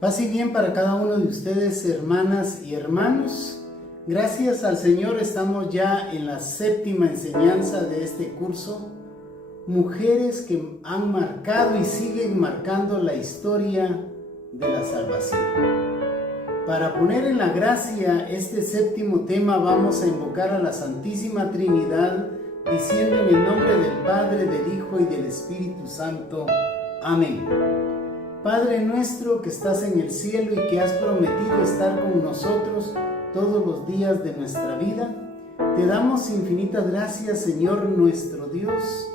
Paz y bien para cada uno de ustedes, hermanas y hermanos. Gracias al Señor estamos ya en la séptima enseñanza de este curso. Mujeres que han marcado y siguen marcando la historia de la salvación. Para poner en la gracia este séptimo tema vamos a invocar a la Santísima Trinidad diciendo en el nombre del Padre, del Hijo y del Espíritu Santo. Amén. Padre nuestro que estás en el cielo y que has prometido estar con nosotros todos los días de nuestra vida, te damos infinitas gracias, Señor nuestro Dios,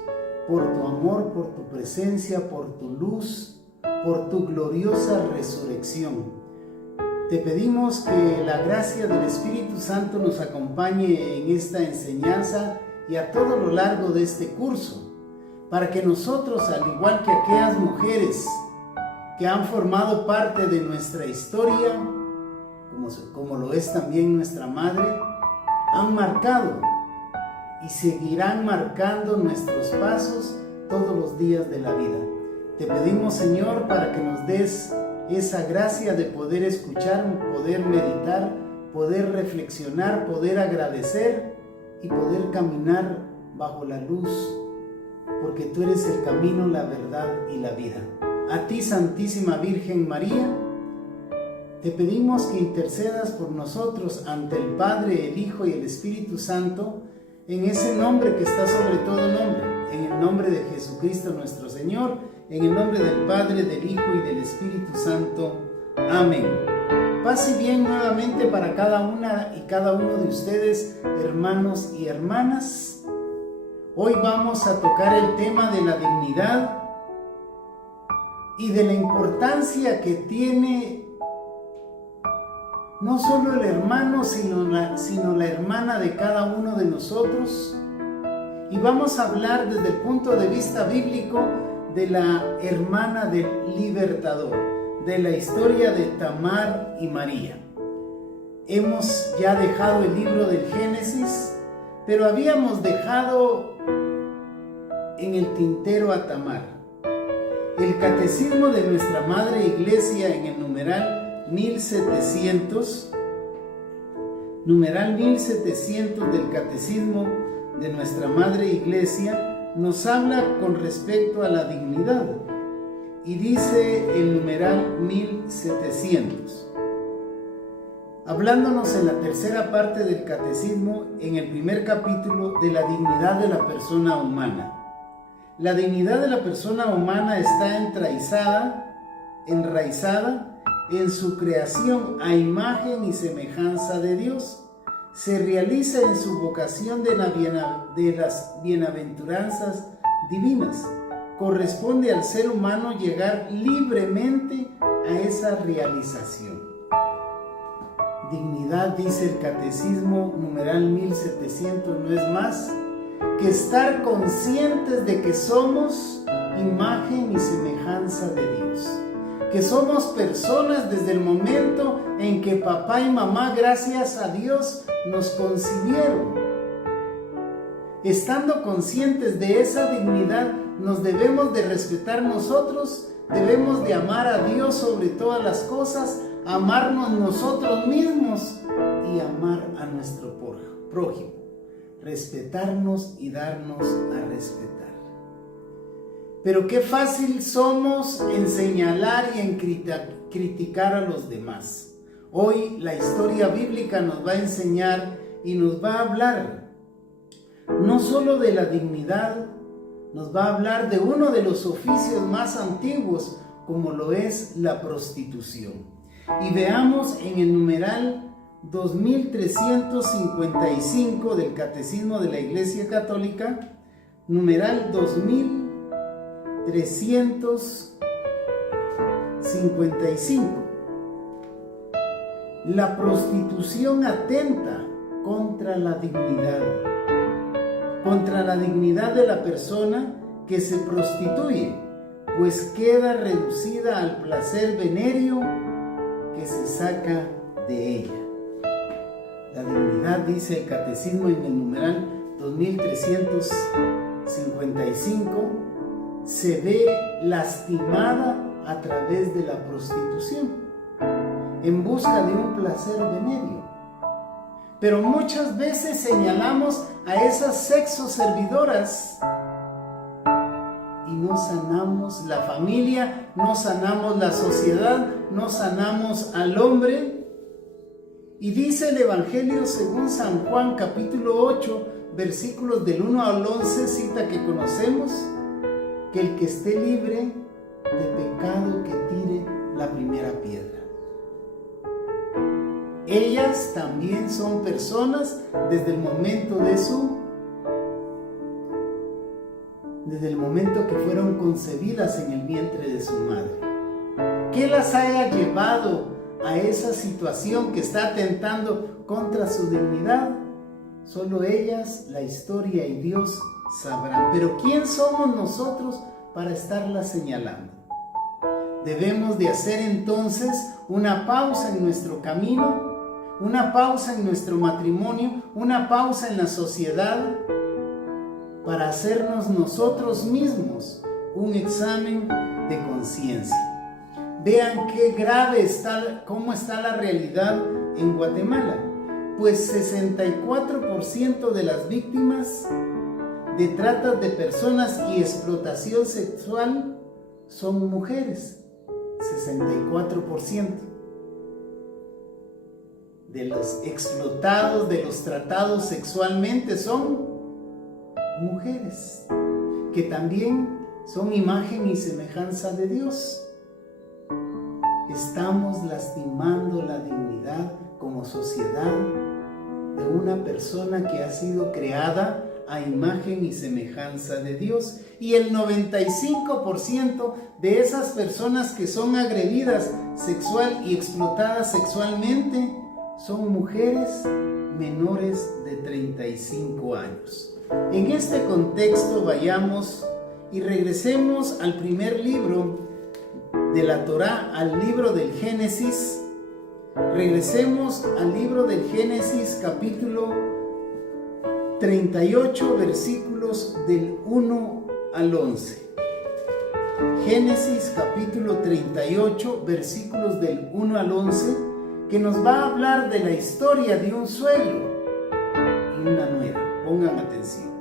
por tu amor, por tu presencia, por tu luz, por tu gloriosa resurrección. Te pedimos que la gracia del Espíritu Santo nos acompañe en esta enseñanza y a todo lo largo de este curso, para que nosotros, al igual que aquellas mujeres que han formado parte de nuestra historia, como lo es también nuestra madre, han marcado y seguirán marcando nuestros pasos todos los días de la vida. Te pedimos, Señor, para que nos des esa gracia de poder escuchar, poder meditar, poder reflexionar, poder agradecer y poder caminar bajo la luz, porque tú eres el camino, la verdad y la vida. A ti, Santísima Virgen María, te pedimos que intercedas por nosotros ante el Padre, el Hijo y el Espíritu Santo, en ese nombre que está sobre todo nombre, en el nombre de Jesucristo nuestro Señor, en el nombre del Padre, del Hijo y del Espíritu Santo. Amén. Paz y bien nuevamente para cada una y cada uno de ustedes, hermanos y hermanas. Hoy vamos a tocar el tema de la dignidad y de la importancia que tiene no solo el hermano, sino la hermana de cada uno de nosotros. Y vamos a hablar desde el punto de vista bíblico de la hermana del libertador, de la historia de Tamar y María. Hemos ya dejado el libro del Génesis, pero habíamos dejado en el tintero a Tamar. El catecismo de nuestra Madre Iglesia en el numeral 1700 del catecismo de nuestra Madre Iglesia nos habla con respecto a la dignidad y dice el numeral 1700, hablándonos en la tercera parte del catecismo, en el primer capítulo, de la dignidad de la persona humana. La dignidad de la persona humana está enraizada en su creación a imagen y semejanza de Dios. Se realiza en su vocación de las bienaventuranzas divinas. Corresponde al ser humano llegar libremente a esa realización. Dignidad, dice el catecismo numeral 1700, no es más que estar conscientes de que somos imagen y semejanza de Dios, que somos personas desde el momento en que papá y mamá, gracias a Dios, nos concibieron. Estando conscientes de esa dignidad, nos debemos de respetar nosotros, debemos de amar a Dios sobre todas las cosas, amarnos nosotros mismos y amar a nuestro prójimo. Respetarnos y darnos a respetar. Pero qué fácil somos en señalar y en criticar a los demás. Hoy la historia bíblica nos va a enseñar y nos va a hablar no solo de la dignidad, nos va a hablar de uno de los oficios más antiguos, como lo es la prostitución. Y veamos en el numeral 2355 del Catecismo de la Iglesia Católica, numeral 2355. La prostitución atenta contra la dignidad de la persona que se prostituye, pues queda reducida al placer venéreo que se saca de ella. La dignidad, dice el catecismo en el numeral 2355, se ve lastimada a través de la prostitución. en busca de un placer venéreo. Pero muchas veces señalamos a esas sexoservidoras y no sanamos la familia, no sanamos la sociedad, no sanamos al hombre. Y dice el Evangelio según San Juan capítulo 8, versículos del 1 al 11, cita que conocemos, que el que esté libre de pecado que tire la primera piedra. Ellas también son personas desde el momento que fueron concebidas en el vientre de su madre. ¿Qué las haya llevado a esa situación que está atentando contra su dignidad? Solo ellas, la historia y Dios sabrán. Pero ¿quién somos nosotros para estarlas señalando? Debemos de hacer entonces una pausa en nuestro camino, una pausa en nuestro matrimonio, una pausa en la sociedad, para hacernos nosotros mismos un examen de conciencia. Vean qué grave está, cómo está la realidad en Guatemala. Pues 64% de las víctimas de trata de personas y explotación sexual son mujeres. 64% de los explotados, de los tratados sexualmente son mujeres, que también son imagen y semejanza de Dios. Estamos lastimando la dignidad como sociedad de una persona que ha sido creada a imagen y semejanza de Dios, y el 95% de esas personas que son agredidas sexual y explotadas sexualmente son mujeres menores de 35 años. En este contexto vayamos y regresemos al primer libro de la Torá, al libro del Génesis. Regresemos al libro del Génesis capítulo 38, versículos del 1 al 11. Génesis capítulo 38, versículos del 1 al 11, que nos va a hablar de la historia de un suegro y una nuera. Pongan atención.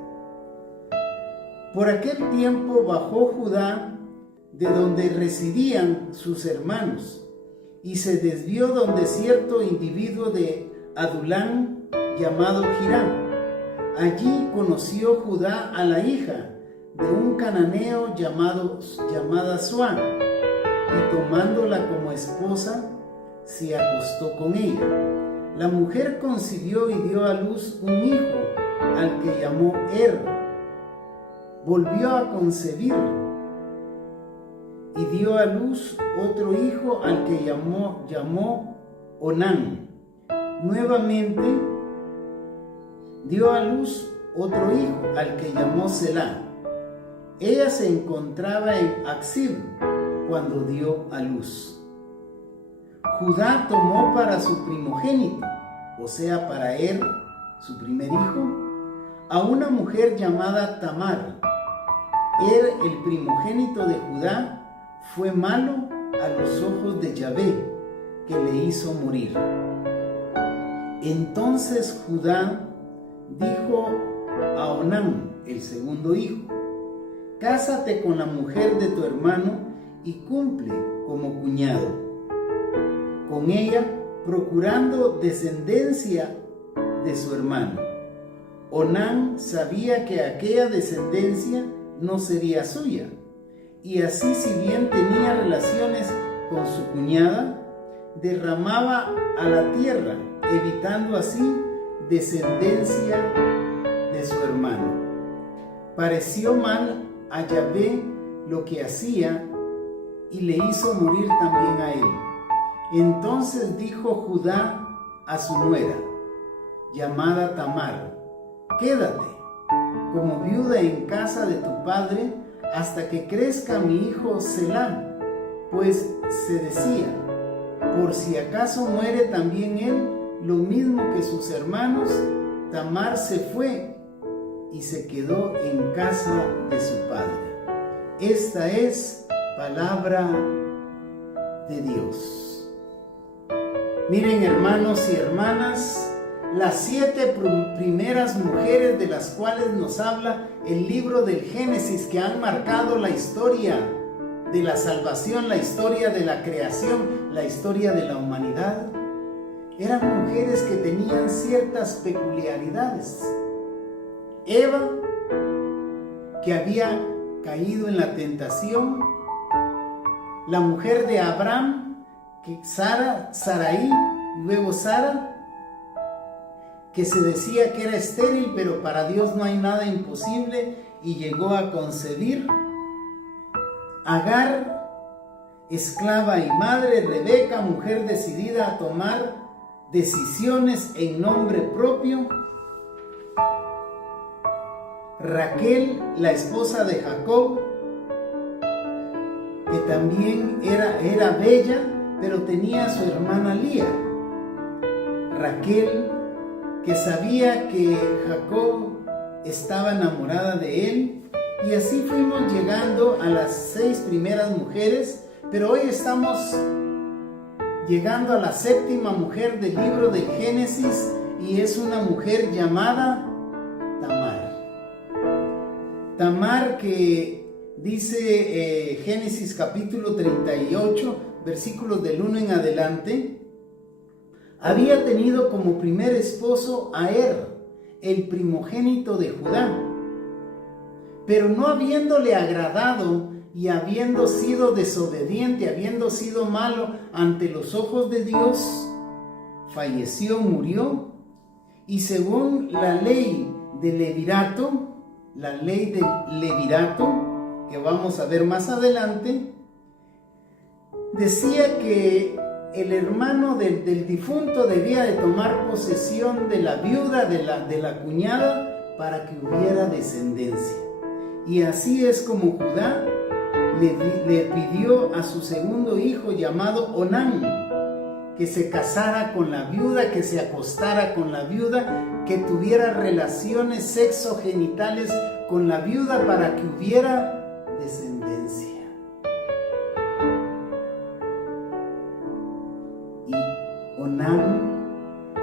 Por aquel tiempo bajó Judá de donde residían sus hermanos y se desvió donde cierto individuo de Adulán llamado Hiram. Allí conoció Judá a la hija de un cananeo llamada Suán, y tomándola como esposa, se acostó con ella. La mujer concibió y dio a luz un hijo, al que llamó Volvió a concebir y dio a luz otro hijo, al que llamó Onán. Nuevamente dio a luz otro hijo, al que llamó Selá. Ella se encontraba en Acsib cuando dio a luz. Judá tomó para su primogénito, o sea, para su primer hijo, a una mujer llamada Tamar. El primogénito de Judá, fue malo a los ojos de Yahvé, que le hizo morir. Entonces Judá dijo a Onán, el segundo hijo: cásate con la mujer de tu hermano y cumple como cuñado con ella, procurando descendencia de su hermano. Onán sabía que aquella descendencia no sería suya, y así, si bien tenía relaciones con su cuñada, derramaba a la tierra, evitando así descendencia de su hermano. Pareció mal a Yahvé lo que hacía, y le hizo morir también a él. Entonces dijo Judá a su nuera, llamada Tamar: quédate como viuda en casa de tu padre hasta que crezca mi hijo Selá, pues se decía: por si acaso muere también él, lo mismo que sus hermanos. Tamar se fue y se quedó en casa de su padre. Esta es palabra de Dios. Miren, hermanos y hermanas, las 7 primeras mujeres de las cuales nos habla el libro del Génesis, que han marcado la historia de la salvación, la historia de la creación, la historia de la humanidad, eran mujeres que tenían ciertas peculiaridades. Eva, que había caído en la tentación; la mujer de Abraham, que Sarai, luego Sara, que se decía que era estéril, pero para Dios no hay nada imposible, y llegó a concebir. Agar, esclava y madre; Rebeca, mujer decidida a tomar decisiones en nombre propio; Raquel, la esposa de Jacob, que también era bella, pero tenía a su hermana Lía. Raquel, que sabía que Jacob estaba enamorada de él. Y así fuimos llegando a las 6 primeras mujeres, pero hoy estamos llegando a la 7ª mujer del libro de Génesis, y es una mujer llamada Tamar. Tamar, que dice Génesis capítulo 38, versículos del 1 en adelante, había tenido como primer esposo a Er, el primogénito de Judá, pero no habiéndole agradado y habiendo sido desobediente, habiendo sido malo ante los ojos de Dios, falleció, murió, y según la ley del levirato, que vamos a ver más adelante, decía que el hermano del difunto debía de tomar posesión de la viuda, de la cuñada, para que hubiera descendencia. Y así es como Judá le pidió a su segundo hijo, llamado Onán, que se casara con la viuda, que se acostara con la viuda, que tuviera relaciones sexogenitales con la viuda para que hubiera descendencia. Y Onán,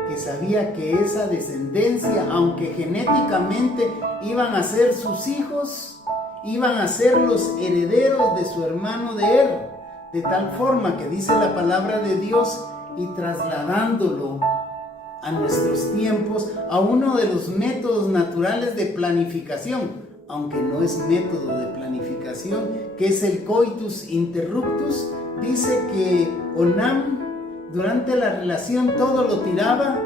que sabía que esa descendencia, aunque genéticamente iban a ser sus hijos, iban a ser los herederos de su hermano de Er, de tal forma que dice la palabra de Dios, y trasladándolo a nuestros tiempos, a uno de los métodos naturales de planificación, aunque no es método de planificación, que es el coitus interruptus, dice que Onán durante la relación todo lo tiraba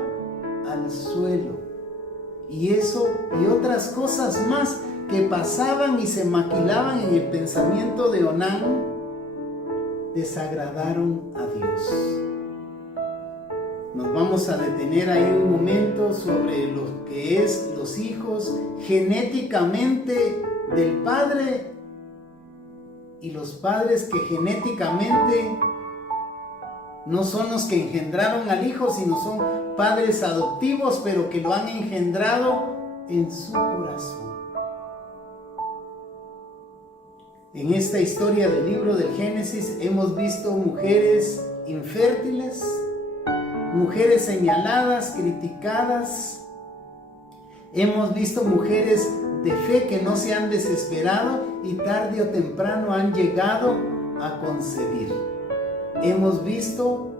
al suelo. Y eso y otras cosas más que pasaban y se maquilaban en el pensamiento de Onán desagradaron a Dios. Nos vamos a detener ahí un momento sobre lo que es los hijos genéticamente del padre y los padres que genéticamente no son los que engendraron al hijo, sino son padres adoptivos, pero que lo han engendrado en su corazón. En esta historia del libro del Génesis hemos visto mujeres infértiles, mujeres señaladas, criticadas. Hemos visto mujeres de fe que no se han desesperado y tarde o temprano han llegado a concebir. Hemos visto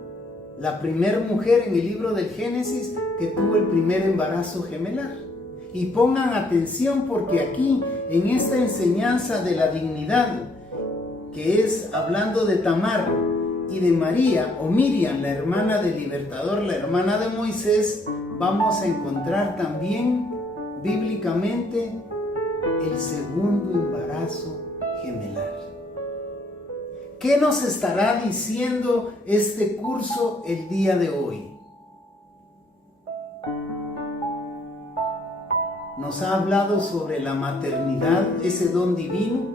la primer mujer en el libro del Génesis que tuvo el primer embarazo gemelar. Y pongan atención, porque aquí, en esta enseñanza de la dignidad, que es hablando de Tamar y de María o Miriam, la hermana del libertador, la hermana de Moisés, vamos a encontrar también bíblicamente el segundo embarazo gemelar. ¿Qué nos estará diciendo este curso el día de hoy? Nos ha hablado sobre la maternidad, ese don divino,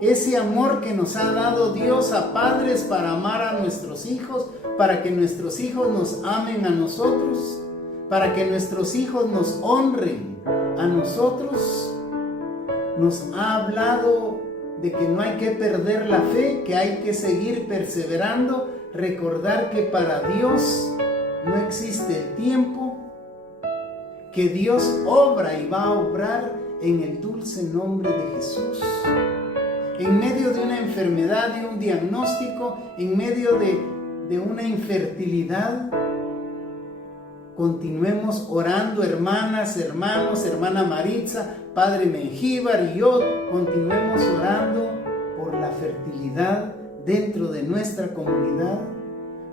ese amor que nos ha dado Dios a padres para amar a nuestros hijos, para que nuestros hijos nos amen a nosotros, para que nuestros hijos nos honren a nosotros. Nos ha hablado de que no hay que perder la fe, que hay que seguir perseverando, recordar que para Dios no existe el tiempo, que Dios obra y va a obrar en el dulce nombre de Jesús. En medio de una enfermedad, de un diagnóstico, en medio de una infertilidad, continuemos orando, hermanas, hermanos, hermana Maritza, Padre Mengíbar y yo, continuemos orando por la fertilidad dentro de nuestra comunidad.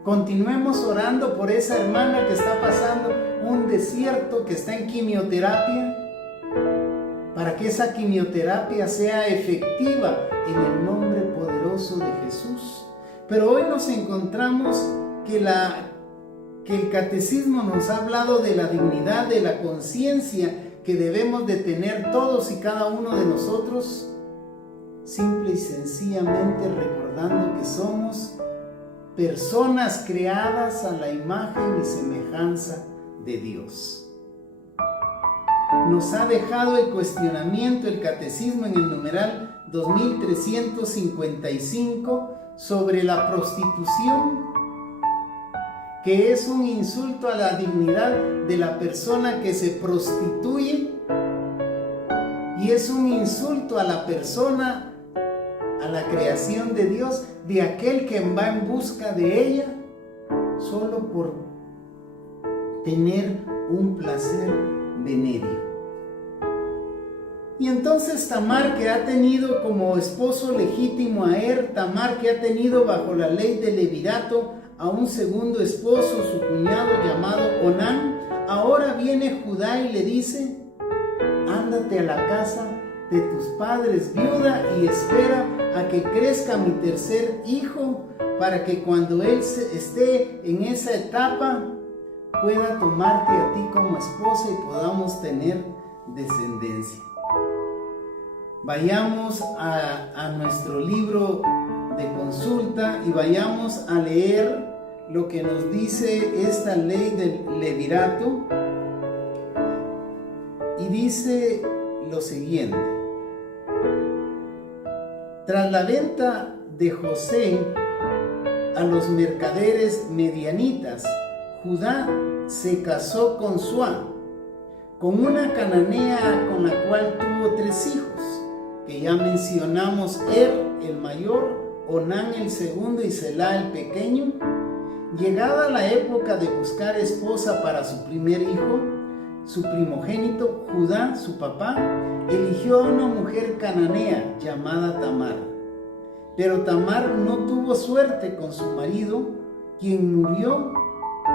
Continuemos orando por esa hermana que está pasando un desierto, que está en quimioterapia, para que esa quimioterapia sea efectiva en el nombre poderoso de Jesús. Pero hoy nos encontramos que el catecismo nos ha hablado de la dignidad, de la conciencia que debemos de tener todos y cada uno de nosotros, simple y sencillamente recordando que somos personas creadas a la imagen y semejanza de Dios. Nos ha dejado el cuestionamiento el catecismo en el numeral 2355 sobre la prostitución, que es un insulto a la dignidad de la persona que se prostituye y es un insulto a la persona, a la creación de Dios, de aquel que va en busca de ella solo por tener un placer venéreo. Y entonces Tamar, que ha tenido como esposo legítimo a Tamar, que ha tenido bajo la ley del levirato a un segundo esposo, su cuñado llamado Onán, ahora viene Judá y le dice: ándate a la casa de tus padres viuda y espera a que crezca mi tercer hijo, para que cuando él esté en esa etapa pueda tomarte a ti como esposa y podamos tener descendencia. Vayamos a nuestro libro de consulta y vayamos a leer lo que nos dice esta ley del levirato, y dice lo siguiente: tras la venta de José a los mercaderes medianitas, Judá se casó con Suá, con una cananea con la cual tuvo 3 hijos, que ya mencionamos: el mayor, Onán el segundo y Selá el pequeño. Llegada la época de buscar esposa para su primer hijo, su primogénito, Judá, su papá, eligió a una mujer cananea llamada Tamar. Pero Tamar no tuvo suerte con su marido, quien murió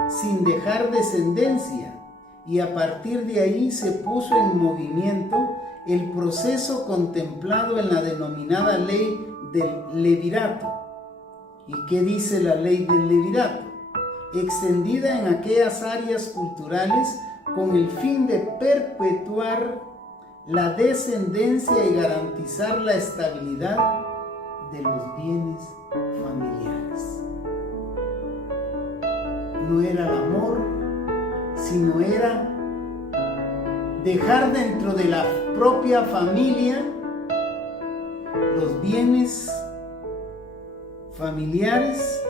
sin dejar descendencia, y a partir de ahí se puso en movimiento el proceso contemplado en la denominada ley del levirato. ¿Y qué dice la ley del levirato? Extendida en aquellas áreas culturales con el fin de perpetuar la descendencia y garantizar la estabilidad de los bienes familiares. No era el amor, sino era dejar dentro de la propia familia los bienes familiares.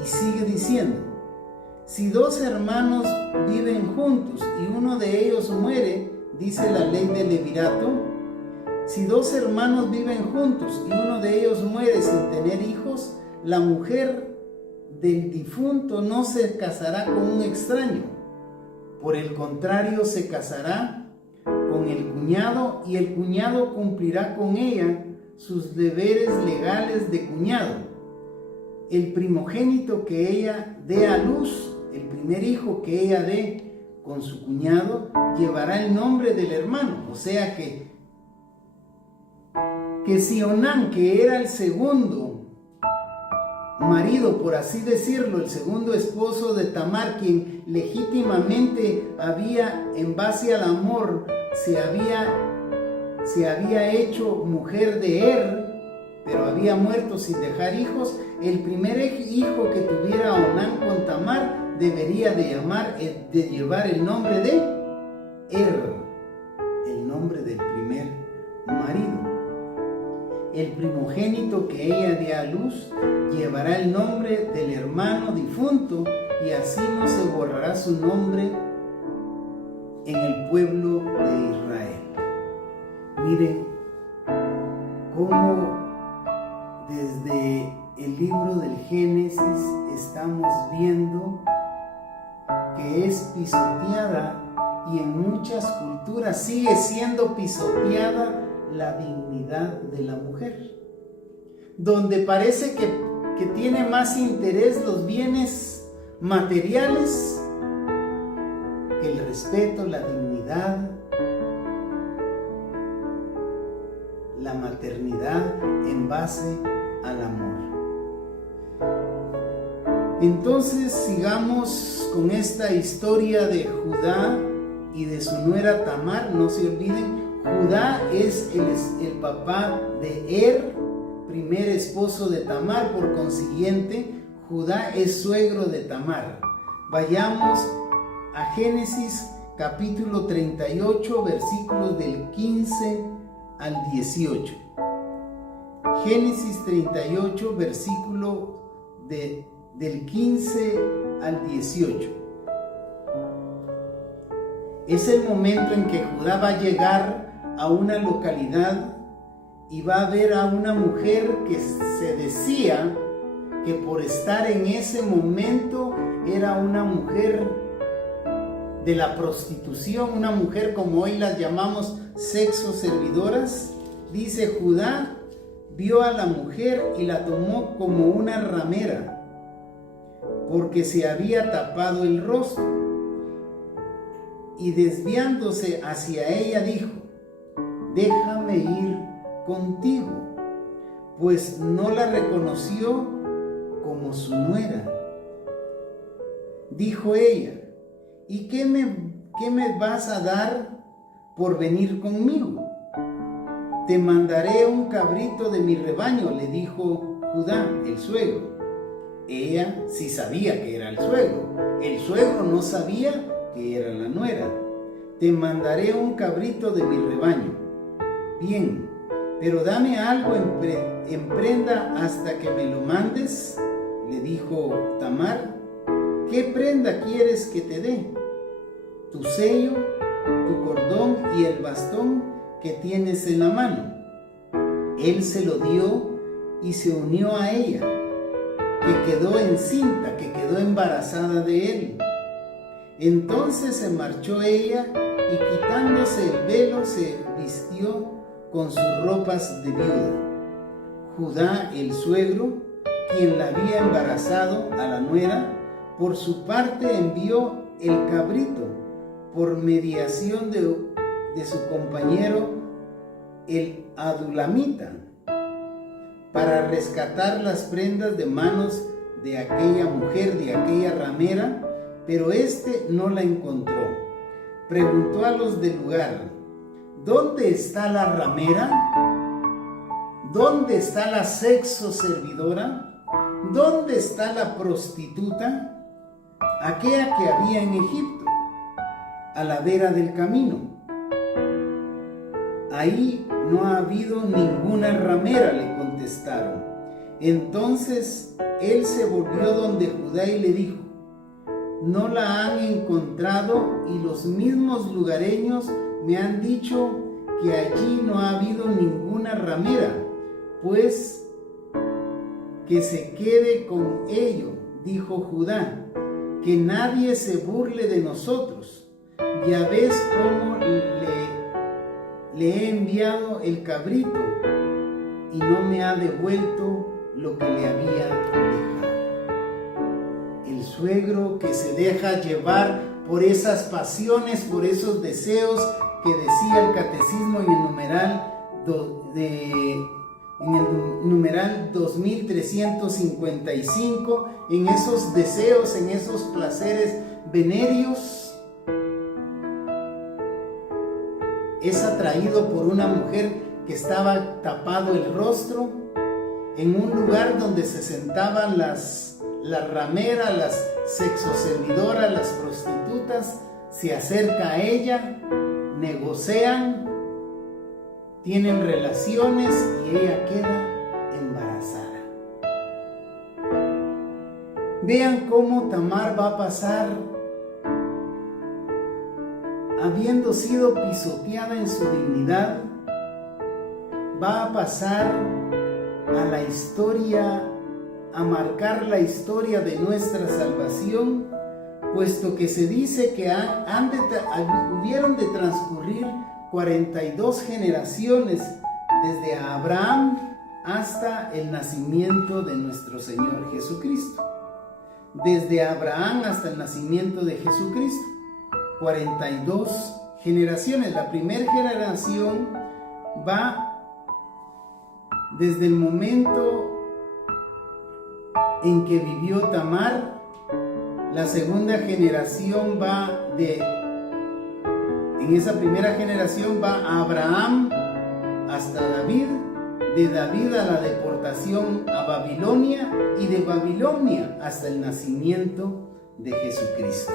Y sigue diciendo: si 2 hermanos viven juntos y uno de ellos muere, dice la ley del levirato, si 2 hermanos viven juntos y uno de ellos muere sin tener hijos, la mujer del difunto no se casará con un extraño. Por el contrario, se casará con el cuñado, y el cuñado cumplirá con ella sus deberes legales de cuñado. El primogénito que ella dé a luz, el primer hijo que ella dé con su cuñado, llevará el nombre del hermano. O sea que si Onán, que era el segundo marido, por así decirlo, el segundo esposo de Tamar, quien legítimamente había, en base al amor, se había hecho mujer de pero había muerto sin dejar hijos, el primer hijo que tuviera Onán con Tamar debería de llevar el nombre de el nombre del primer marido. el primogénito que ella dé a luz llevará el nombre del hermano difunto, y así no se borrará su nombre en el pueblo de Israel. Miren cómo desde el libro del Génesis estamos viendo que es pisoteada, y en muchas culturas sigue siendo pisoteada, la dignidad de la mujer, donde parece que tiene más interés los bienes materiales que el respeto, la dignidad, la maternidad en base al amor. Entonces sigamos con esta historia de Judá y de su nuera Tamar. No se olviden, Judá es el papá de primer esposo de Tamar, por consiguiente Judá es suegro de Tamar. Vayamos a Génesis capítulo 38, versículos del 15 al 18. Génesis 38, versículo del 15 al 18. Es el momento en que Judá va a llegar a una localidad y va a ver a una mujer que se decía que por estar en ese momento era una mujer de la prostitución, una mujer como hoy las llamamos sexo servidoras. Dice: Judá vio a la mujer y la tomó como una ramera, porque se había tapado el rostro, y desviándose hacia ella dijo: déjame ir contigo, pues no la reconoció como su nuera. Dijo ella: ¿y qué me vas a dar por venir conmigo? Te mandaré un cabrito de mi rebaño, le dijo Judá, el suegro. Ella sí sabía que era el suegro no sabía que era la nuera. Te mandaré un cabrito de mi rebaño. Bien, pero dame algo en prenda hasta que me lo mandes, le dijo Tamar. ¿Qué prenda quieres que te dé? Tu sello, tu cordón y el bastón que tienes en la mano. Él se lo dio y se unió a ella, que quedó encinta, que quedó embarazada de él. Entonces se marchó ella y quitándose el velo se vistió con sus ropas de viuda. Judá, el suegro, quien la había embarazado a la nuera, por su parte envió el cabrito por mediación de su compañero el adulamita para rescatar las prendas de manos de aquella mujer, de aquella ramera, pero éste no la encontró. Preguntó a los del lugar: ¿dónde está la ramera? ¿Dónde está la sexo servidora? ¿Dónde está la prostituta? Aquella que había en Egipto, a la vera del camino. Ahí no ha habido ninguna ramera, le contestaron. Entonces él se volvió donde Judá y le dijo: no la han encontrado, y los mismos lugareños me han dicho que allí no ha habido ninguna ramera, pues que se quede con ello, dijo Judá, que nadie se burle de nosotros. Ya ves cómo le he enviado el cabrito y no me ha devuelto lo que le había dejado. El suegro que se deja llevar por esas pasiones, por esos deseos que decía el catecismo en el numeral 2355, en esos deseos, en esos placeres venéreos, es atraído por una mujer que estaba tapado el rostro, en un lugar donde se sentaban las rameras, las sexoservidoras, las prostitutas. Se acerca a ella, negocian tienen relaciones y ella queda embarazada. Vean cómo Tamar va a pasar, habiendo sido pisoteada en su dignidad, va a pasar a la historia, a marcar la historia de nuestra salvación, puesto que se dice que hubieron de transcurrir 42 generaciones desde Abraham hasta el nacimiento de nuestro Señor Jesucristo. Desde Abraham hasta el nacimiento de Jesucristo, 42 generaciones. La primera generación va desde el momento en que vivió Tamar. La segunda generación en esa primera generación va Abraham hasta David, de David a la deportación a Babilonia y de Babilonia hasta el nacimiento de Jesucristo.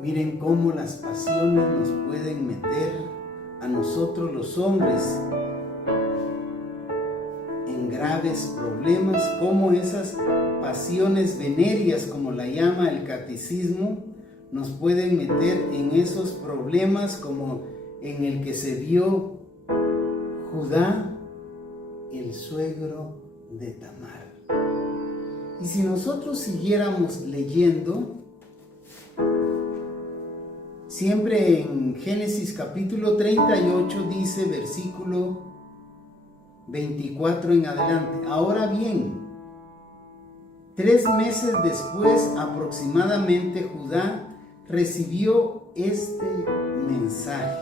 Miren cómo las pasiones nos pueden meter a nosotros los hombres en graves problemas, cómo esas pasiones venéreas, como la llama el catecismo, nos pueden meter en esos problemas como en el que se vio Judá, el suegro de Tamar. Y si nosotros siguiéramos leyendo, siempre en Génesis capítulo 38 dice, versículo 24 en adelante: ahora bien, 3 meses después aproximadamente, Judá recibió este mensaje: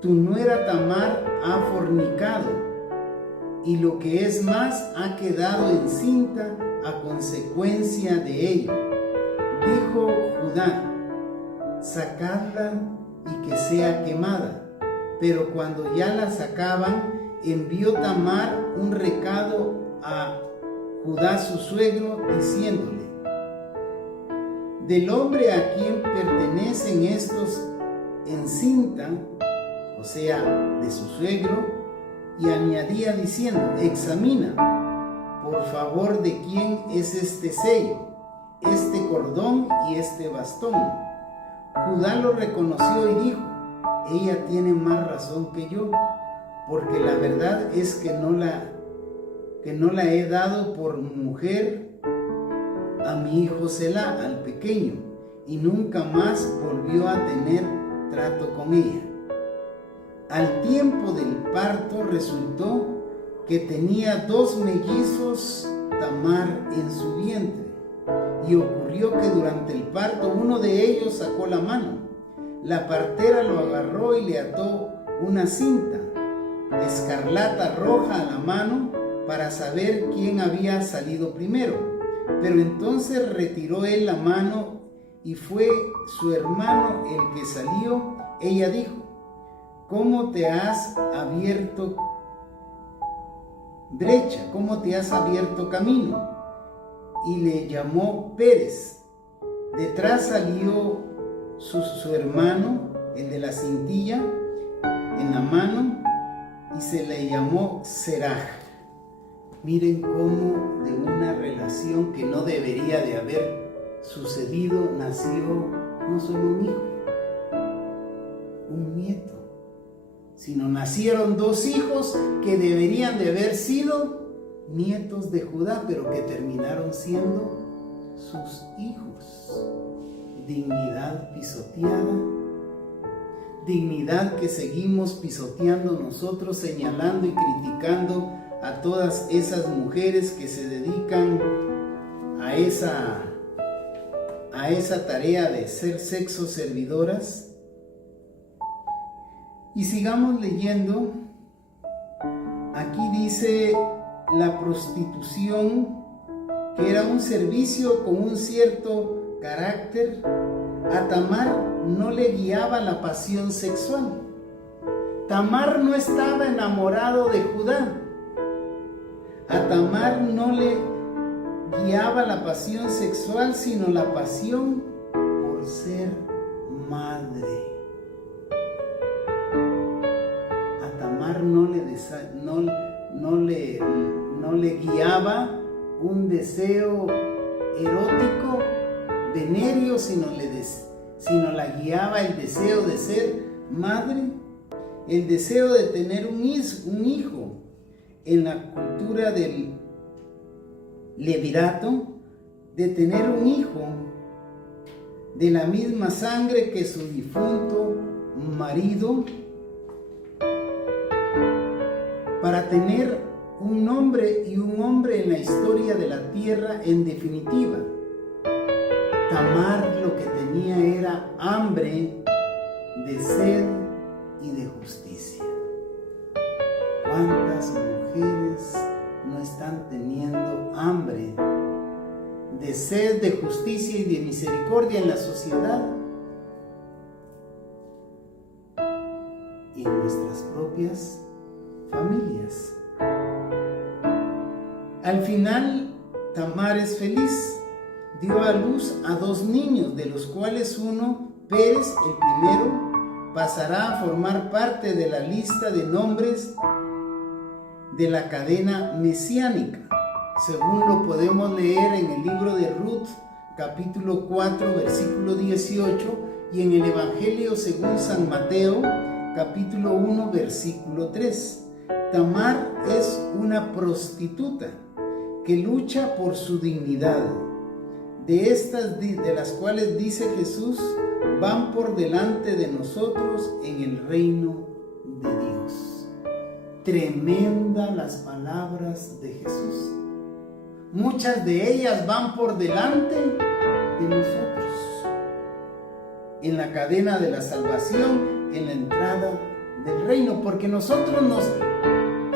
tu nuera Tamar ha fornicado, y lo que es más, ha quedado encinta a consecuencia de ello. Dijo Judá: sacadla y que sea quemada. Pero cuando ya la sacaban, envió Tamar un recado a Judá su suegro, diciéndole: del hombre a quien pertenecen estos encinta, o sea, de su suegro. Y añadía diciendo: examina, por favor, de quién es este sello, este cordón y este bastón. Judá lo reconoció y dijo: ella tiene más razón que yo, porque la verdad es que no la he dado por mujer a mi hijo Selá, al pequeño, y nunca más volvió a tener trato con ella. Al tiempo del parto resultó que tenía 2 mellizos Tamar en su vientre, y ocurrió que durante el parto uno de ellos sacó la mano. La partera lo agarró y le ató una cinta escarlata roja a la mano para saber quién había salido primero. Pero entonces retiró él la mano y fue su hermano el que salió. Ella dijo: ¿cómo te has abierto brecha? ¿Cómo te has abierto camino? Y le llamó Pérez. Detrás salió su hermano, el de la cintilla en la mano, y se le llamó Seraj. Miren cómo de una relación que no debería de haber sucedido nació no solo un hijo, un nieto, sino nacieron 2 hijos que deberían de haber sido nietos de Judá, pero que terminaron siendo sus hijos. Dignidad pisoteada, dignidad que seguimos pisoteando nosotros, señalando y criticando a todas esas mujeres que se dedican a esa tarea de ser sexo servidoras. Y sigamos leyendo. Aquí dice la prostitución, que era un servicio con un cierto carácter. A Tamar no le guiaba la pasión sexual. Tamar no estaba enamorado de Judá. A Tamar no le guiaba la pasión sexual, sino la pasión por ser madre. Tamar no le guiaba un deseo erótico, venéreo, sino la guiaba el deseo de ser madre, el deseo de tener un hijo. En la cultura del levirato, de tener un hijo de la misma sangre que su difunto marido, para tener un nombre y un hombre en la historia de la tierra. En definitiva, Tamar lo que tenía era hambre de sed y de justicia. ¿Cuántas mujeres no están teniendo hambre de sed, de justicia y de misericordia en la sociedad y en nuestras propias familias? Al final, Tamar es feliz. Dio a luz a 2 niños, de los cuales uno, Pérez, el primero, pasará a formar parte de la lista de nombres de la cadena mesiánica, según lo podemos leer en el libro de Ruth, capítulo 4, versículo 18, y en el Evangelio según San Mateo, capítulo 1, versículo 3. Tamar es una prostituta que lucha por su dignidad. De las cuales dice Jesús, van por delante de nosotros en el reino de Dios. Tremenda las palabras de Jesús. Muchas de ellas van por delante de nosotros en la cadena de la salvación, en la entrada del reino, porque nosotros nos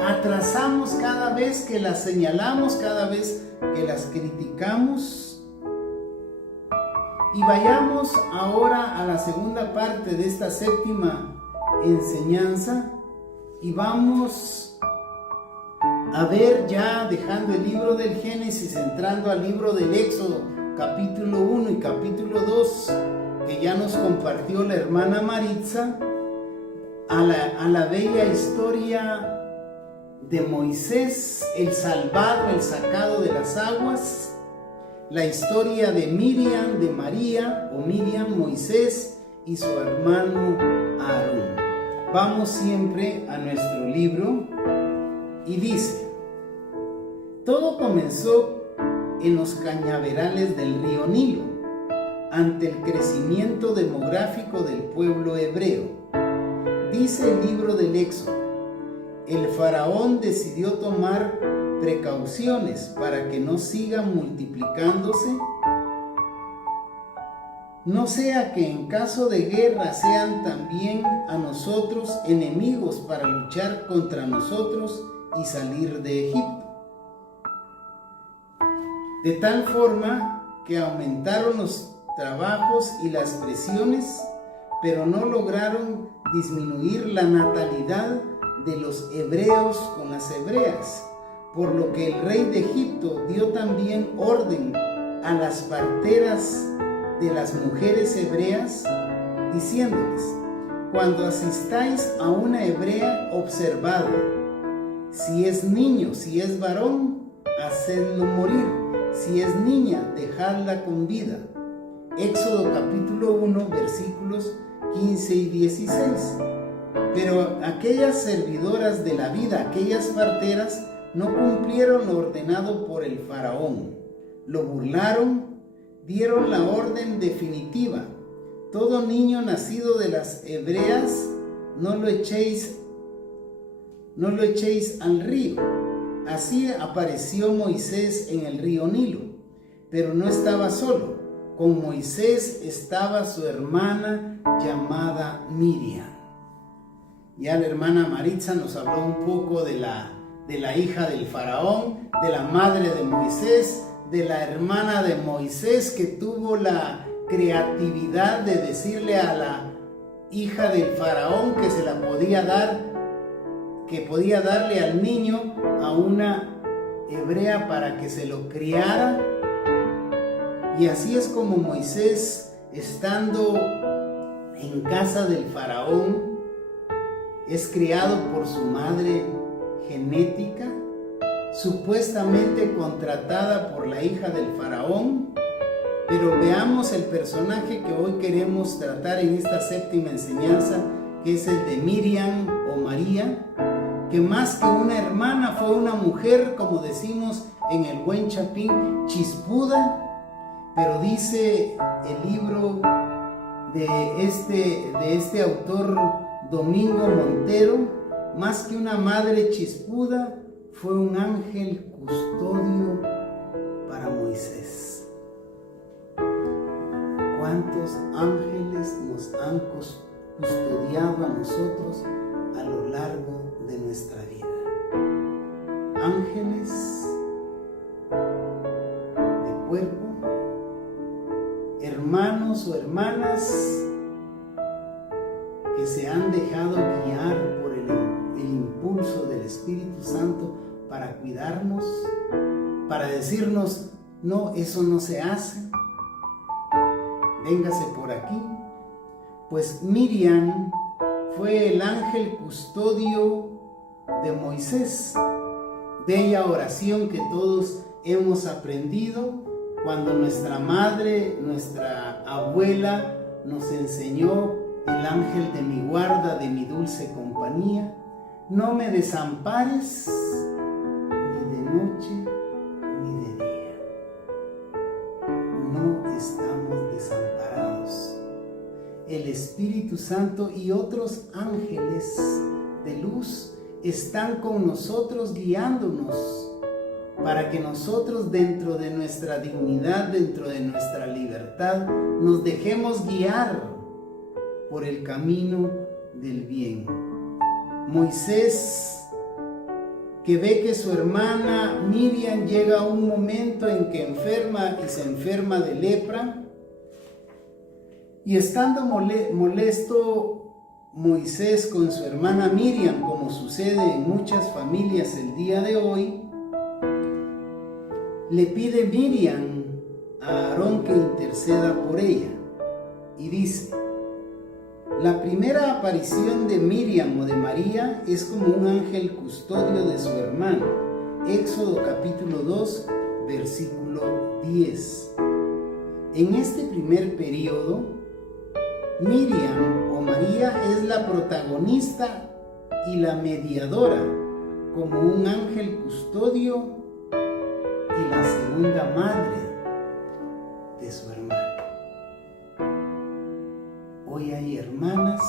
atrasamos cada vez que las señalamos, cada vez que las criticamos. Y vayamos ahora a la segunda parte de esta séptima enseñanza y vamos a ver, ya dejando el libro del Génesis, entrando al libro del Éxodo, capítulo 1 y capítulo 2, que ya nos compartió la hermana Maritza, a la bella historia de Moisés, el salvado, el sacado de las aguas, la historia de Miriam, de María, o Miriam, Moisés y su hermano Aarón. Vamos siempre a nuestro libro y dice: todo comenzó en los cañaverales del río Nilo, ante el crecimiento demográfico del pueblo hebreo. Dice el libro del Éxodo: el faraón decidió tomar precauciones para que no sigan multiplicándose, no sea que en caso de guerra sean también a nosotros enemigos para luchar contra nosotros y salir de Egipto. De tal forma que aumentaron los trabajos y las presiones, pero no lograron disminuir la natalidad de los hebreos con las hebreas, por lo que el rey de Egipto dio también orden a las parteras de las mujeres hebreas, diciéndoles: cuando asistáis a una hebrea, observad, si es niño, si es varón, hacedlo morir, si es niña, dejadla con vida. Éxodo capítulo 1, versículos 15 y 16. Pero aquellas servidoras de la vida, aquellas parteras, no cumplieron lo ordenado por el faraón. Lo burlaron, dieron la orden definitiva: todo niño nacido de las hebreas no lo echéis al río. Así apareció Moisés en el río Nilo, pero no estaba solo. Con Moisés estaba su hermana llamada Miriam. Ya la hermana Maritza nos habló un poco de la hija del faraón, de la madre de Moisés, de la hermana de Moisés, que tuvo la creatividad de decirle a la hija del faraón que se la podía dar, que podía darle al niño a una hebrea para que se lo criara. Y así es como Moisés, estando en casa del faraón, es criado por su madre genética, supuestamente contratada por la hija del faraón. Pero veamos el personaje que hoy queremos tratar en esta séptima enseñanza, que es el de Miriam o María, que más que una hermana fue una mujer, como decimos en el buen chapín, chispuda. Pero dice el libro de este autor Domingo Montero, más que una madre chispuda, fue un ángel custodio para Moisés. ¿Cuántos ángeles nos han custodiado a nosotros a lo largo de nuestra vida? Ángeles de cuerpo, hermanos o hermanas que se han dejado guiar por el impulso del Espíritu Santo para cuidarnos, para decirnos, no, eso no se hace, véngase por aquí. Pues Miriam fue el ángel custodio de Moisés, bella oración que todos hemos aprendido cuando nuestra madre, nuestra abuela nos enseñó: el ángel de mi guarda, de mi dulce compañía, no me desampares ni de noche ni de día. No estamos desamparados. El Espíritu Santo y otros ángeles de luz están con nosotros guiándonos para que nosotros, dentro de nuestra dignidad, dentro de nuestra libertad, nos dejemos guiar por el camino del bien. Moisés, que ve que su hermana Miriam llega a un momento en que enferma y se enferma de lepra, y estando molesto Moisés con su hermana Miriam, como sucede en muchas familias el día de hoy, le pide Miriam a Aarón que interceda por ella, y dice: la primera aparición de Miriam o de María es como un ángel custodio de su hermano. Éxodo capítulo 2, versículo 10. En este primer periodo, Miriam o María es la protagonista y la mediadora, como un ángel custodio y la segunda madre de su hermano. Hoy hay hermanas,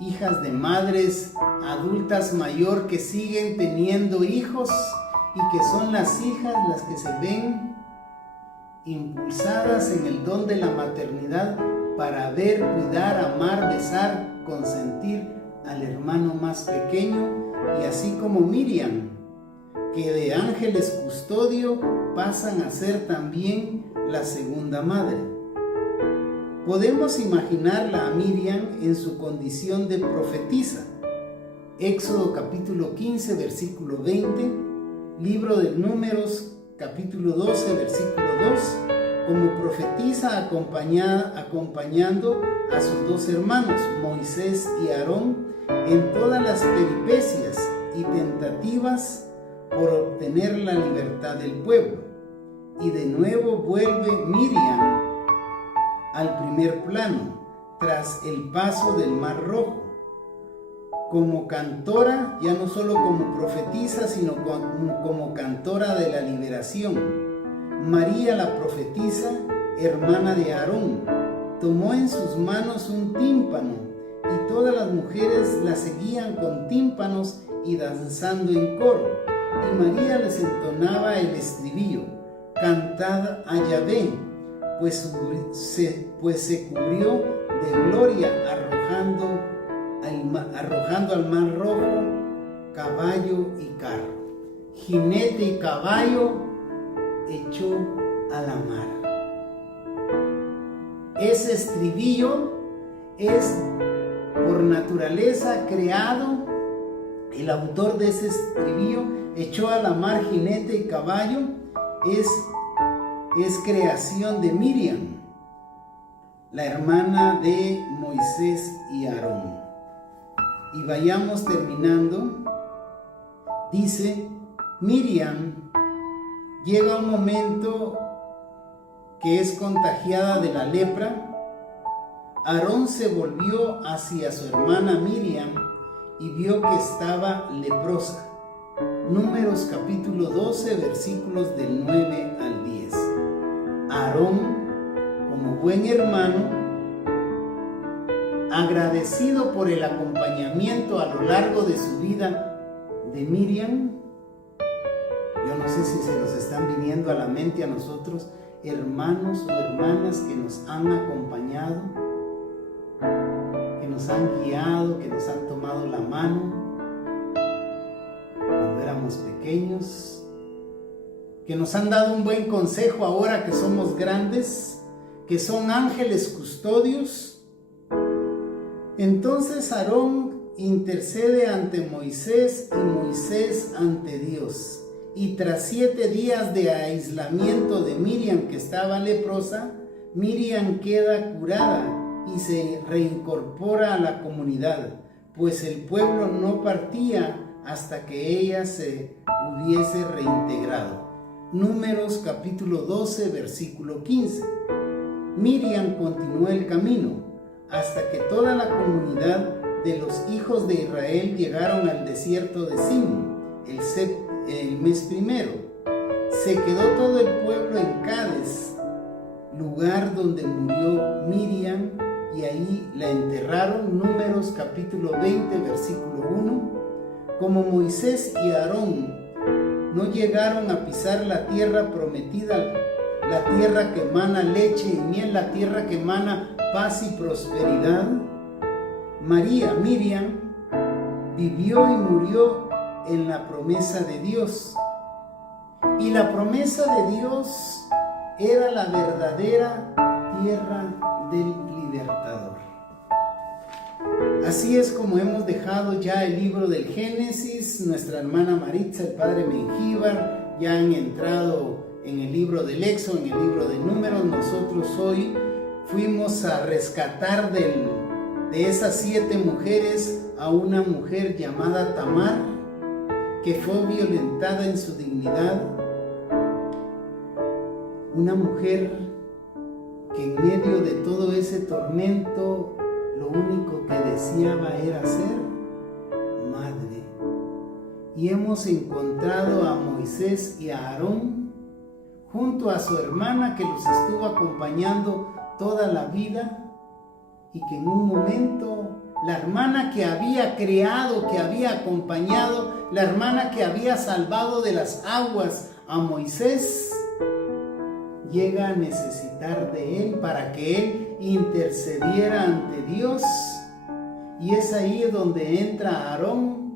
hijas de madres adultas mayor que siguen teniendo hijos y que son las hijas las que se ven impulsadas en el don de la maternidad para ver, cuidar, amar, besar, consentir al hermano más pequeño, y así como Miriam, que de ángeles custodio pasan a ser también la segunda madre. Podemos imaginarla a Miriam en su condición de profetisa. Éxodo capítulo 15, versículo 20, libro de Números capítulo 12, versículo 2, como profetisa acompañando a sus dos hermanos, Moisés y Aarón, en todas las peripecias y tentativas por obtener la libertad del pueblo. Y de nuevo vuelve Miriam al primer plano, tras el paso del Mar Rojo, como cantora, ya no solo como profetisa, sino como cantora de la liberación. María, la profetisa, hermana de Aarón, tomó en sus manos un tímpano, y todas las mujeres la seguían con tímpanos y danzando en coro. Y María les entonaba el estribillo: cantad a Yahvé, pues se cubrió de gloria arrojando al Mar Rojo caballo y carro. Jinete y caballo echó a la mar. Ese estribillo es por naturaleza creado. El autor de ese estribillo, echó a la mar jinete y caballo, es creación de Miriam, la hermana de Moisés y Aarón. Y vayamos terminando. Dice, Miriam llega un momento que es contagiada de la lepra. Aarón se volvió hacia su hermana Miriam y vio que estaba leprosa. Números capítulo 12, versículos del 9 al 10. Aarón, como buen hermano, agradecido por el acompañamiento a lo largo de su vida de Miriam, yo no sé si se nos están viniendo a la mente a nosotros hermanos o hermanas que nos han acompañado, que nos han guiado, que nos han tomado la mano cuando éramos pequeños, que nos han dado un buen consejo ahora que somos grandes, que son ángeles custodios. Entonces Aarón intercede ante Moisés y Moisés ante Dios. Y tras 7 días de aislamiento de Miriam, que estaba leprosa, Miriam queda curada y se reincorpora a la comunidad, pues el pueblo no partía hasta que ella se hubiese reintegrado. Números capítulo 12, versículo 15. Miriam continuó el camino hasta que toda la comunidad de los hijos de Israel llegaron al desierto de Sin, el mes primero. Se quedó todo el pueblo en Cades, lugar donde murió Miriam, y ahí la enterraron. Números capítulo 20, versículo 1. Como Moisés y Aarón no llegaron a pisar la tierra prometida, la tierra que emana leche y miel, la tierra que emana paz y prosperidad, Miriam, vivió y murió en la promesa de Dios. Y la promesa de Dios era la verdadera tierra del libertador. Así es como hemos dejado ya el libro del Génesis. Nuestra hermana Maritza, el padre Mengíbar, ya han entrado en el libro del Éxodo, en el libro de Números. Nosotros hoy fuimos a rescatar de esas 7 mujeres a una mujer llamada Tamar, que fue violentada en su dignidad. Una mujer que en medio de todo ese tormento lo único que deseaba era ser madre. Y hemos encontrado a Moisés y a Aarón junto a su hermana, que los estuvo acompañando toda la vida, y que en un momento la hermana que había creado, que había acompañado, la hermana que había salvado de las aguas a Moisés, llega a necesitar de él para que él intercediera ante Dios. Y es ahí donde entra Aarón,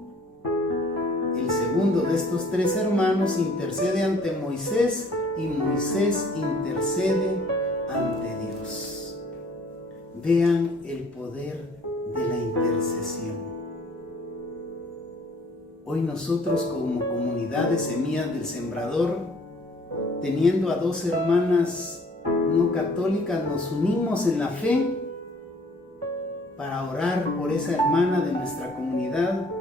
el segundo de estos 3 hermanos, intercede ante Moisés, y Moisés intercede ante Dios. Vean el poder de la intercesión. Hoy nosotros, como comunidad de Semillas del Sembrador, teniendo a 2 hermanas no católicas, nos unimos en la fe para orar por esa hermana de nuestra comunidad,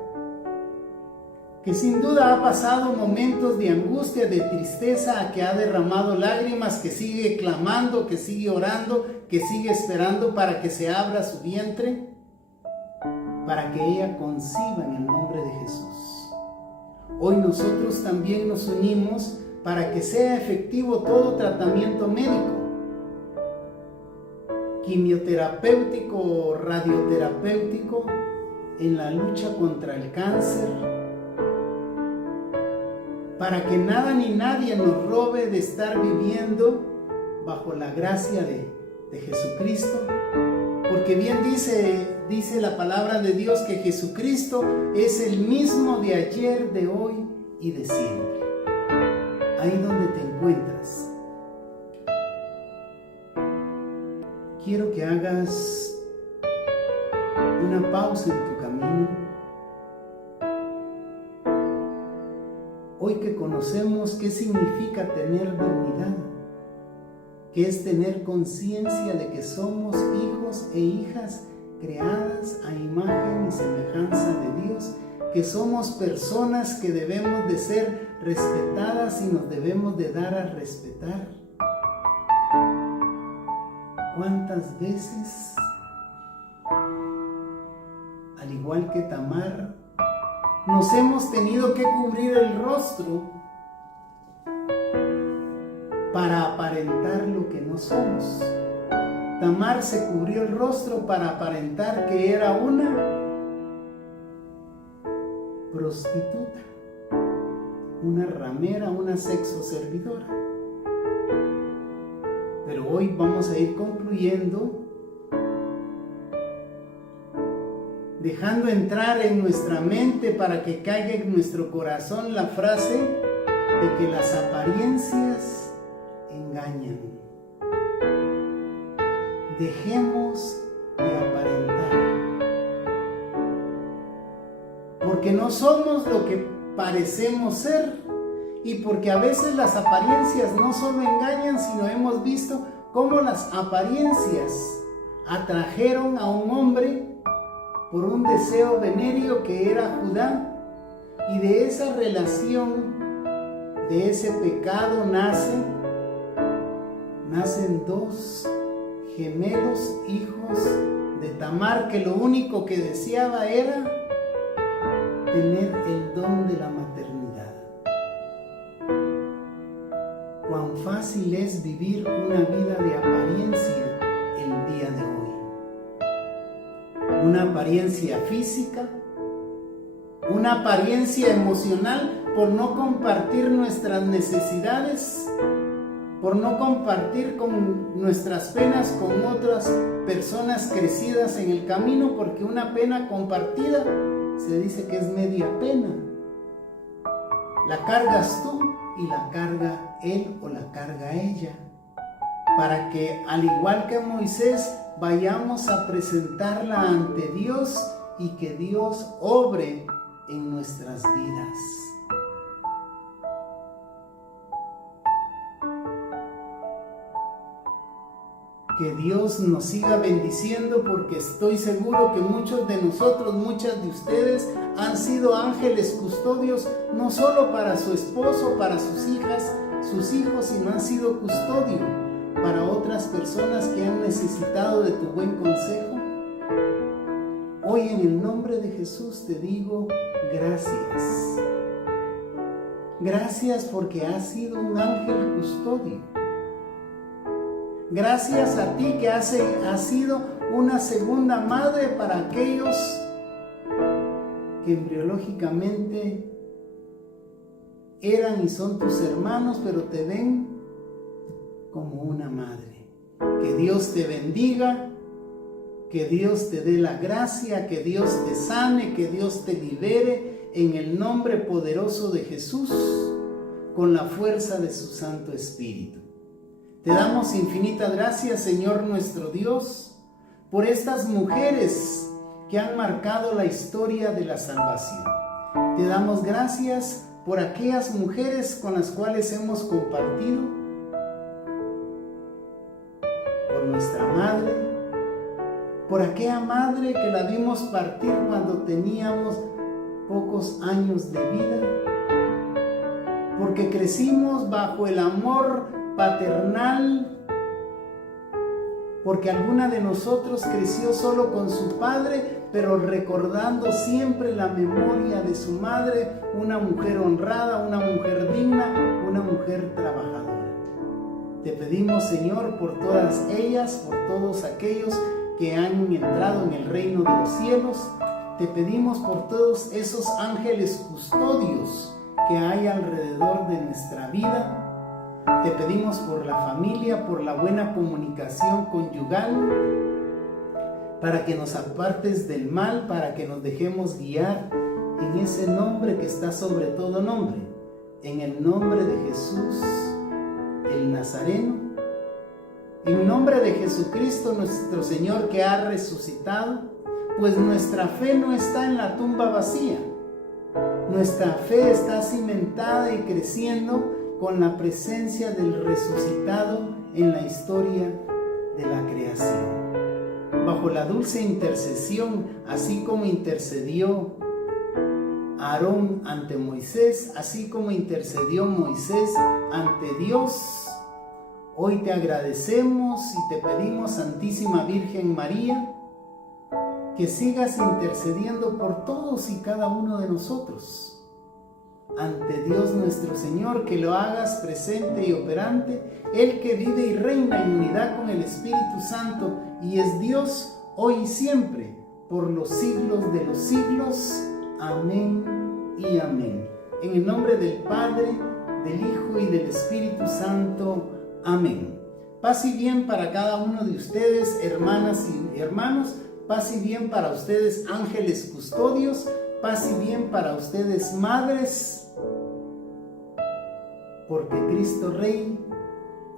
que sin duda ha pasado momentos de angustia, de tristeza, que ha derramado lágrimas, que sigue clamando, que sigue orando, que sigue esperando para que se abra su vientre, para que ella conciba en el nombre de Jesús. Hoy nosotros también nos unimos para que sea efectivo todo tratamiento médico, quimioterapéutico o radioterapéutico, en la lucha contra el cáncer, para que nada ni nadie nos robe de estar viviendo bajo la gracia de Jesucristo, porque bien dice la palabra de Dios que Jesucristo es el mismo de ayer, de hoy y de siempre. Ahí donde te encuentras, quiero que hagas una pausa en tu camino. Hoy que conocemos qué significa tener dignidad, que es tener conciencia de que somos hijos e hijas creadas a imagen y semejanza de Dios, que somos personas que debemos de ser respetadas y nos debemos de dar a respetar. ¿Cuántas veces, al igual que Tamar, nos hemos tenido que cubrir el rostro para aparentar lo que no somos? Tamar se cubrió el rostro para aparentar que era una prostituta, una ramera, una sexo servidora. Pero hoy vamos a ir concluyendo, dejando entrar en nuestra mente para que caiga en nuestro corazón la frase de que las apariencias engañan. Dejemos de aparentar, porque no somos lo que parecemos ser, y porque a veces las apariencias no solo engañan, sino hemos visto cómo las apariencias atrajeron a un hombre por un deseo venéreo que era Judá, y de esa relación, de ese pecado nacen dos gemelos hijos de Tamar, que lo único que deseaba era tener el don de la maternidad. Cuán fácil es vivir una vida de apariencia el día de hoy. Una apariencia física, una apariencia emocional, por no compartir nuestras necesidades, por no compartir con nuestras penas con otras personas crecidas en el camino, porque una pena compartida se dice que es media pena. La cargas tú y la carga él o la carga ella, para que, al igual que Moisés, vayamos a presentarla ante Dios y que Dios obre en nuestras vidas. Que Dios nos siga bendiciendo, porque estoy seguro que muchos de nosotros, muchas de ustedes han sido ángeles custodios, no solo para su esposo, para sus hijas, sus hijos, sino han sido custodio para otras personas que han necesitado de tu buen consejo. Hoy, en el nombre de Jesús, te digo gracias. Gracias porque has sido un ángel custodio. Gracias a ti que has sido una segunda madre para aquellos que embriológicamente eran y son tus hermanos, pero te ven como una madre. Que Dios te bendiga, que Dios te dé la gracia, que Dios te sane, que Dios te libere en el nombre poderoso de Jesús, con la fuerza de su Santo Espíritu. Te damos infinitas gracias, Señor nuestro Dios, por estas mujeres que han marcado la historia de la salvación. Te damos gracias por aquellas mujeres con las cuales hemos compartido, por nuestra madre, por aquella madre que la vimos partir cuando teníamos pocos años de vida, porque crecimos bajo el amor paternal, porque alguna de nosotros creció solo con su padre, pero recordando siempre la memoria de su madre, una mujer honrada, una mujer digna, una mujer trabajadora. Te pedimos, Señor, por todas ellas, por todos aquellos que han entrado en el reino de los cielos. Te pedimos por todos esos ángeles custodios que hay alrededor de nuestra vida. Te pedimos por la familia, por la buena comunicación conyugal, para que nos apartes del mal, para que nos dejemos guiar en ese nombre que está sobre todo nombre, en el nombre de Jesús, el Nazareno, en nombre de Jesucristo nuestro Señor, que ha resucitado, pues nuestra fe no está en la tumba vacía. Nuestra fe está cimentada y creciendo con la presencia del resucitado en la historia de la creación. Bajo la dulce intercesión, así como intercedió Aarón ante Moisés, así como intercedió Moisés ante Dios, hoy te agradecemos y te pedimos, Santísima Virgen María, que sigas intercediendo por todos y cada uno de nosotros ante Dios nuestro Señor, que lo hagas presente y operante, Él que vive y reina en unidad con el Espíritu Santo y es Dios hoy y siempre, por los siglos de los siglos. Amén y amén. En el nombre del Padre, del Hijo y del Espíritu Santo. Amén. Paz y bien para cada uno de ustedes, hermanas y hermanos. Paz y bien para ustedes, ángeles custodios. Paz y bien para ustedes, madres, porque Cristo Rey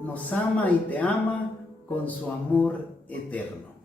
nos ama y te ama con su amor eterno.